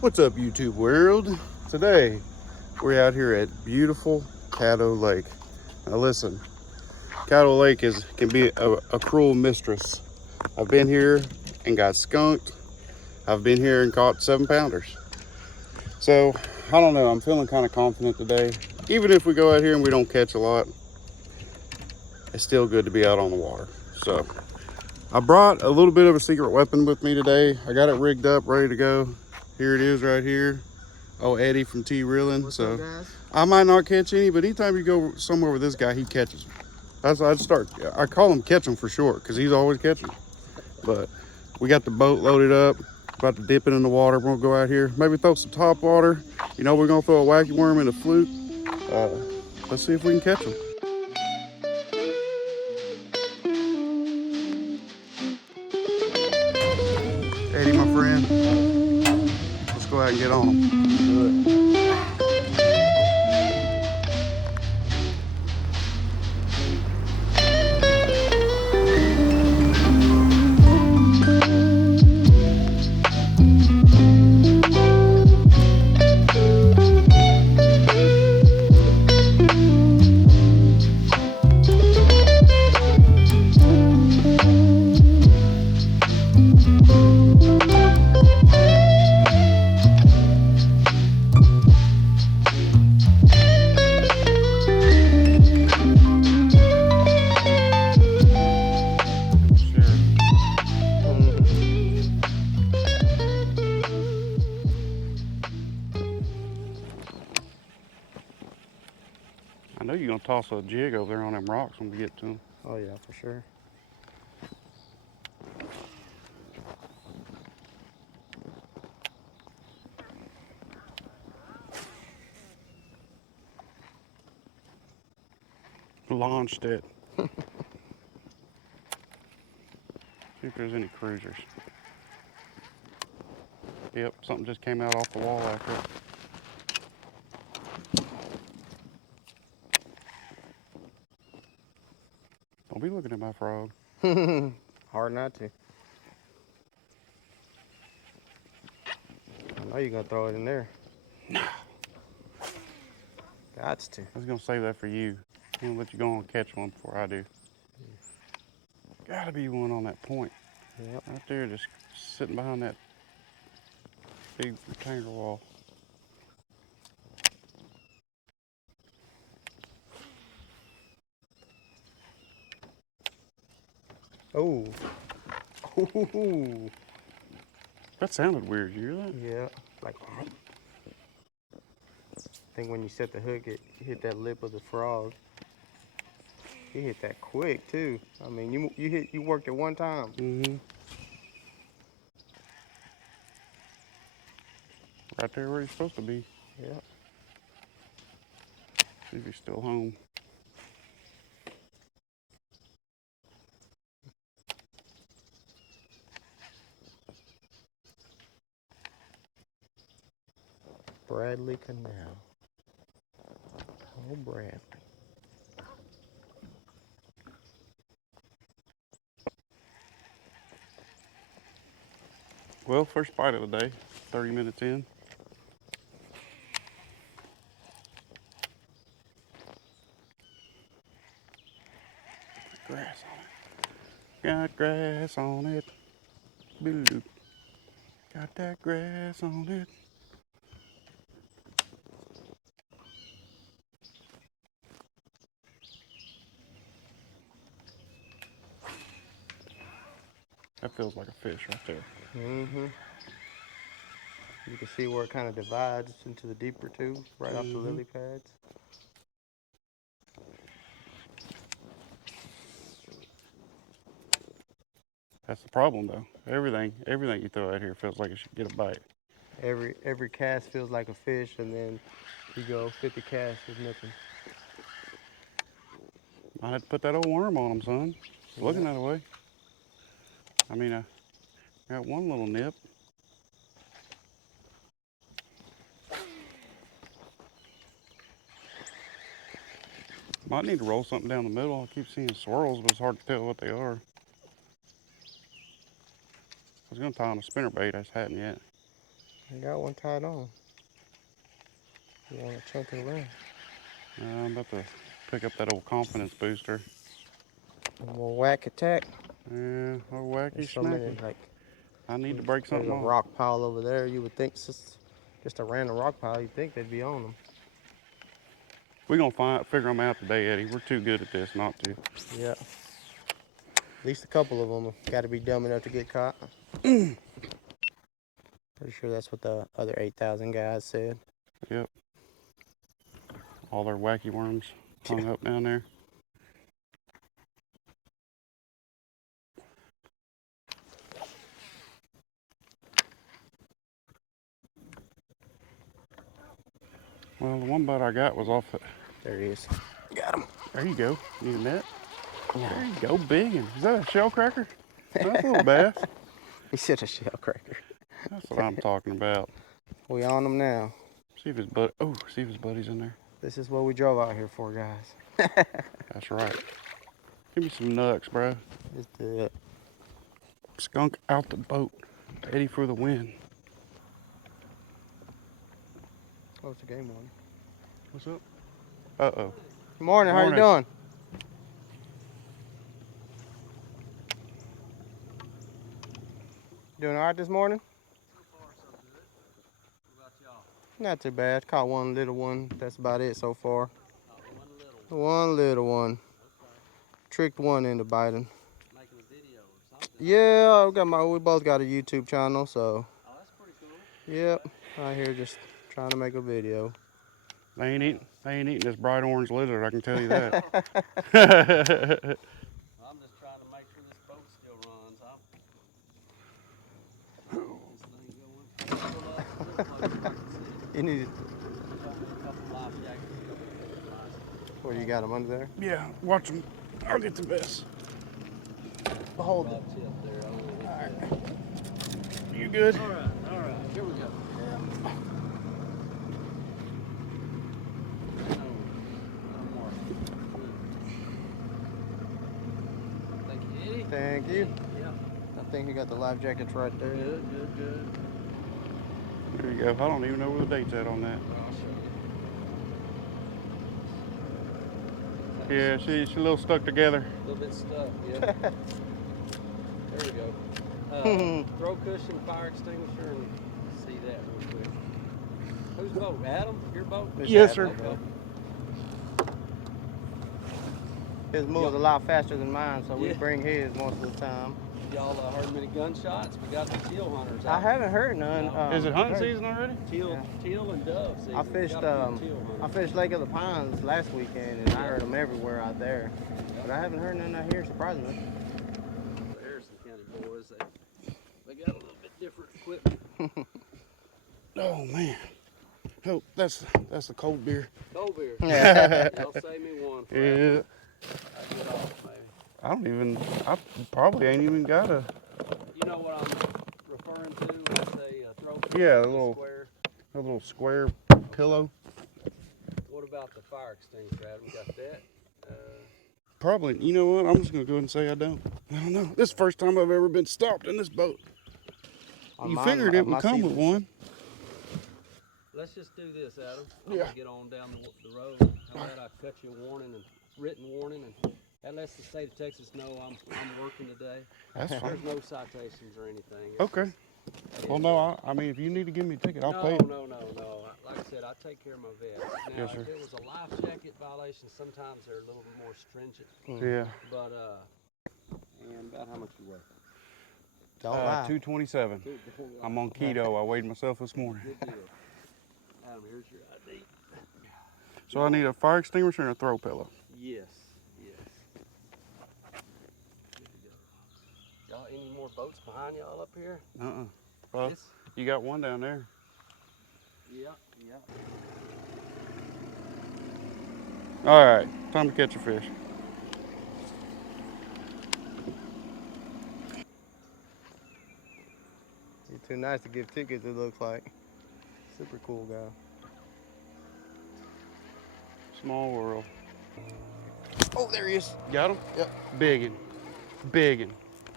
What's up, YouTube world? Today we're out here at beautiful Caddo Lake. Now listen, Caddo Lake can be a cruel mistress. I've been here and got skunked. I've been here and caught 7-pounders. So I don't know, I'm feeling kind of confident today. Even if we go out here and we don't catch a lot, it's still good to be out on the water. So I brought a little bit of a secret weapon with me today. I got it rigged up, ready to go. Here it is right here. Oh, Eddie from Teel Reeling. So up, guys? I might not catch any, but anytime you go somewhere with this guy, he catches them. That's I call him catch 'em for short, because he's always catching. But we got the boat loaded up, about to dip it in the water. We're gonna go out here, maybe throw some top water. You know, we're gonna throw a wacky worm and a fluke. Let's see if we can catch them. Eddie, my friend, let's go out and get on them. Do it. I know you're gonna toss a jig over there on them rocks when we get to them. Oh yeah, for sure. Launched it. See if there's any cruisers. Yep, something just came out off the wall after it. Don't be looking at my frog. Hard not to. I know you're gonna throw it in there. No. Gots to. I was gonna save that for you. I'm gonna let you go and catch one before I do. Gotta be one on that point. Yep. Right there, just sitting behind that big rectangle wall. Oh. Ooh. That sounded weird. You hear that? Yeah. Like. I think when you set the hook, it hit that lip of the frog. He hit that quick too. I mean, you worked it one time. Mm-hmm. Right there where he's supposed to be. Yep. See if he's still home. Bradley Canal. Oh, Bradley. Well, first bite of the day, 30 minutes in. Grass on it. Got grass on it. Boop. Got that grass on it. That feels like a fish right there. Mm-hmm. You can see where it kind of divides into the deeper too, right off the lily pads. That's the problem though. Everything you throw out here feels like it should get a bite. Every cast feels like a fish, and then you go 50 casts with nothing. I had to put that old worm on them, son. It's looking Yeah. that way. I mean, I got one little nip. Might need to roll something down the middle. I keep seeing swirls, but it's hard to tell what they are. I was gonna tie on a spinnerbait, I just hadn't yet. I got one tied on. You want to chunk it around? I'm about to pick up that old confidence booster. A more whack attack. Yeah, old wacky There's so many, snacky. like, I need to break there's something a off. rock pile over there. You would think just a random rock pile. You'd think they'd be on them. We're gonna figure them out today, Eddie. We're too good at this not to. Yeah. At least a couple of them have got to be dumb enough to get caught. Pretty sure that's what the other 8,000 guys said. Yep. All their wacky worms hung up down there. Well, the one bite I got was off it. There he is. Got him. There you go. Need a net? There you go, big one. Is that a shell cracker? That's a little bass. He said a shell cracker. That's what I'm talking about. We on them now. See if his buddy's in there. This is what we drove out here for, guys. That's right. Give me some nuts, bro. Just do it. Skunk out the boat. Eddie for the win. Oh, it's a game one. What's up? Uh-oh. Good morning. How you Morning. doing? Doing all right this morning? So far, so good. What about y'all? Not too bad. Caught one little one. That's about it so far. One little one. One little one. Okay. Tricked one into biting. Making a video or something. Yeah, we both got a YouTube channel, so Oh, that's pretty cool. yep. Out here just trying to make a video. They ain't eating this bright orange lizard, I can tell you that. I'm just trying to make sure this boat still runs. This thing going. You need A couple life jackets. where you got them under there? Yeah, watch them. I'll get the best. Hold it. Rod tip there. Alright. You good? All right. Here we go. Thank you, Eddie. Thank you. Yeah. I think you got the life jackets right there. Good. There you go. I don't even know where the date's at on that. I'll show you. Yeah, she's a little stuck together. A little bit stuck, yeah. There we go. Throw cushion, fire extinguisher, and see that real quick. Whose boat? Adam? Your boat? Miss Yes, Adam. sir. Okay. His moves a lot faster than mine, so we Yeah. bring his most of the time. Y'all heard many gunshots? We got the teal hunters I out. haven't heard none. No. Is it hunting heard- season already? Teal and dove season. I We fished got a few teal I hunters. fished Lake of the Pines last weekend, and I heard them everywhere out there. But I haven't heard none out here, surprisingly. The Harrison County boys, they got a little bit different equipment. Oh man. Oh, that's the cold beer. Cold beer. Yeah. Y'all save me one for Yeah. after I get off, maybe. I probably ain't even got a, You know what I'm referring to? It's a throw Yeah, a cushion, little- square. a little square pillow. What about the fire extinguisher, Adam? You got that? Probably, you know what? I'm just gonna go ahead and say I don't. I don't know. This is the first time I've ever been stopped in this boat. On You mine, figured it my would come with seasons. one. Let's just do this, Adam. I'm Yeah. gonna get on down the road. How about I cut you a warning and written warning, and that lets the state of Texas know I'm working today. That's There's fine. no citations or anything. It's Okay. Well, no, I mean, if you need to give me a ticket, I'll no, pay. no. Like I said, I take care of my vets. Now, Yes, sir. if it was a life jacket violation, sometimes they're a little more stringent. Yeah. But and about how much you weigh? Don't lie. 227. I'm on keto. I weighed myself this morning. Good deal. Adam, here's your ID. So I need a fire extinguisher and a throw pillow. Yes, yes. Good to go. Y'all, any more boats behind y'all up here? Well, This- you got one down there. Yeah, yeah. All right, time to catch a fish. You're too nice to give tickets, it looks like. Super cool guy. Small world. Oh, there he is. Got him? Yep. Biggin. Biggin.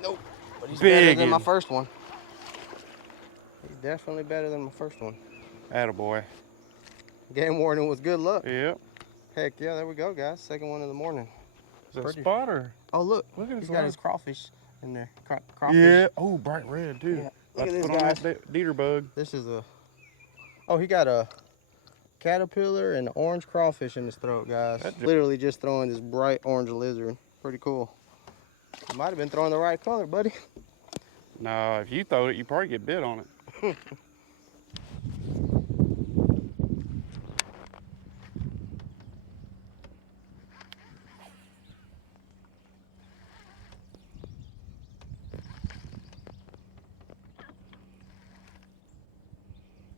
Nope. But he's better than Biggin. my first one. He's definitely better than my first one. Attaboy. Game warden was good luck. Yep. Heck yeah, there we go, guys. Second one in the morning. Is that Pretty- spotter? Oh, look. Look at He's his got line. his crawfish in there. Crawfish. Yeah. Oh, bright red too. Yeah. Look at this, Put on guys. that Dieter bug. This is a... Oh, he got a caterpillar and an orange crawfish in his throat, guys. Literally just throwing this bright orange lizard. Pretty cool. You might have been throwing the right color, buddy. Nah, if you throw it, you probably get bit on it.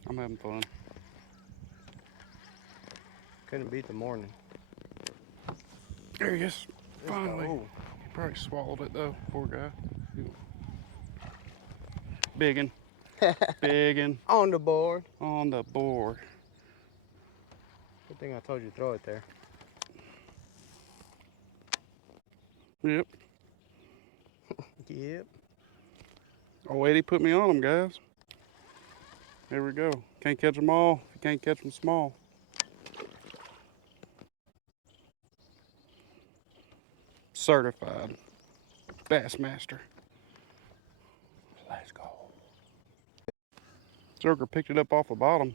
I'm having fun. Couldn't beat the morning. There he is. Finally. Oh, He probably swallowed it though. Poor guy. Biggin. Biggin. on the board. On the board. Good thing I told you to throw it there. Yep. Yep. Oh, Eddie put me on them, guys. There we go. Can't catch them all. You can't catch them small. Certified Bass Master. Let's go. Joker picked it up off the bottom.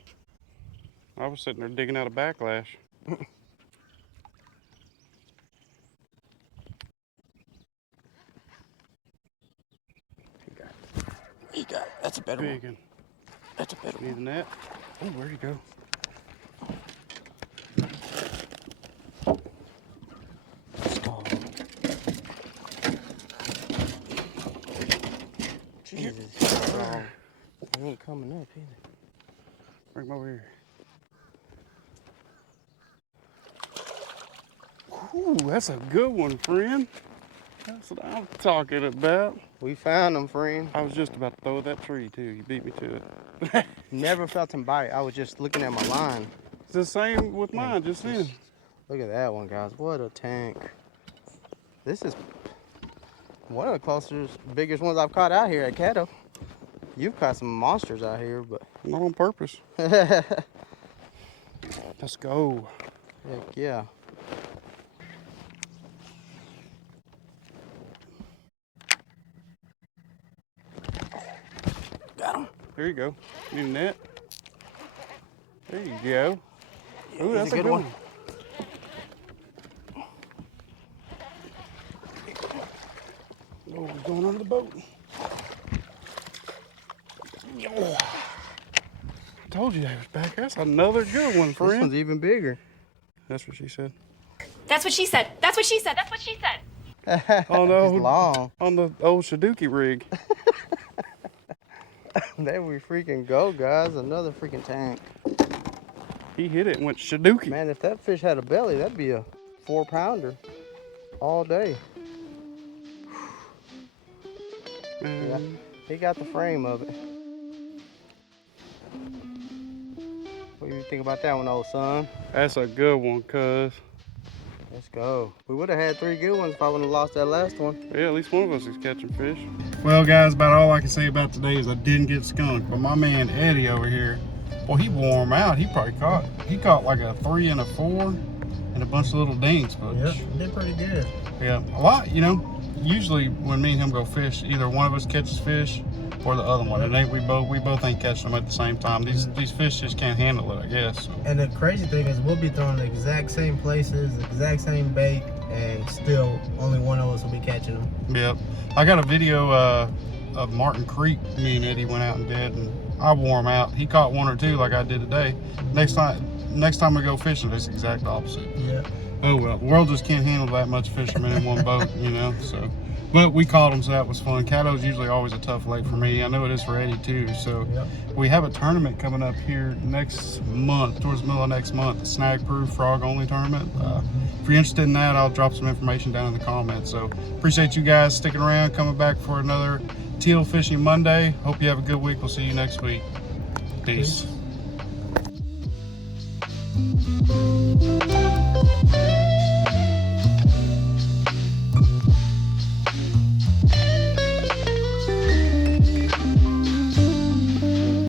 I was sitting there digging out a backlash. He got it. That's a better Big one. one. That's a better one. Need a net. Oh, where'd he go? Let's go. Jesus. Oh, he ain't coming up either. Bring him over here. Ooh, that's a good one, friend. That's what I'm talking about. We found him, friend. I was just about to throw that tree too. You beat me to it. Never felt him bite. I was just looking at my line. It's the same with mine just then. Look at that one, guys. What a tank. This is one of the closest, biggest ones I've caught out here at Caddo. You've caught some monsters out here, but... Not on purpose. Heck Let's go. yeah. Got him. There you go. Need a net. There you go. Ooh, he's that's a good one. Oh, he's going under the boat. Oh. Told you that was back. That's another good one, This friend. one's even bigger. That's what she said. That's what she said. That's what she said. That's what she said. Oh no, It's long. on the old Shaduki rig. There we freaking go, guys. Another freaking tank. He hit it and went Shaduki. Man, if that fish had a belly, that'd be a 4-pounder all day. Yeah, he got the frame of it. What do you think about that one, old son? That's a good one, cuz. Let's go. We would have had 3 good ones if I wouldn't have lost that last one. Yeah, at least one of us is catching fish. Well, guys, about all I can say about today is I didn't get skunked. But my man Eddie over here, boy, he wore him out. He caught like a 3 and a 4 and a bunch of little dings. But did pretty good. yeah, a lot, you know. Usually when me and him go fish, either one of us catches fish or the other one. It ain't we both ain't catching them at the same time. These fish just can't handle it, I guess. So. And the crazy thing is we'll be throwing the exact same places, the exact same bait, and still only one of us will be catching them. Yep. I got a video of Martin Creek. Me and Eddie went out and did, and I wore him out. He caught one or two like I did today. Next time we go fishing, it's the exact opposite. Yeah. Oh well, the world just can't handle that much fishermen in one boat, you know. So, but we caught them, so that was fun. Caddo's usually always a tough lake for me. I know it is for Eddie too. So, we have a tournament coming up here next month, towards the middle of next month, the Snag Proof Frog Only tournament. If you're interested in that, I'll drop some information down in the comments. So, appreciate you guys sticking around, coming back for another Teel Fishing Monday. Hope you have a good week. We'll see you next week. Peace.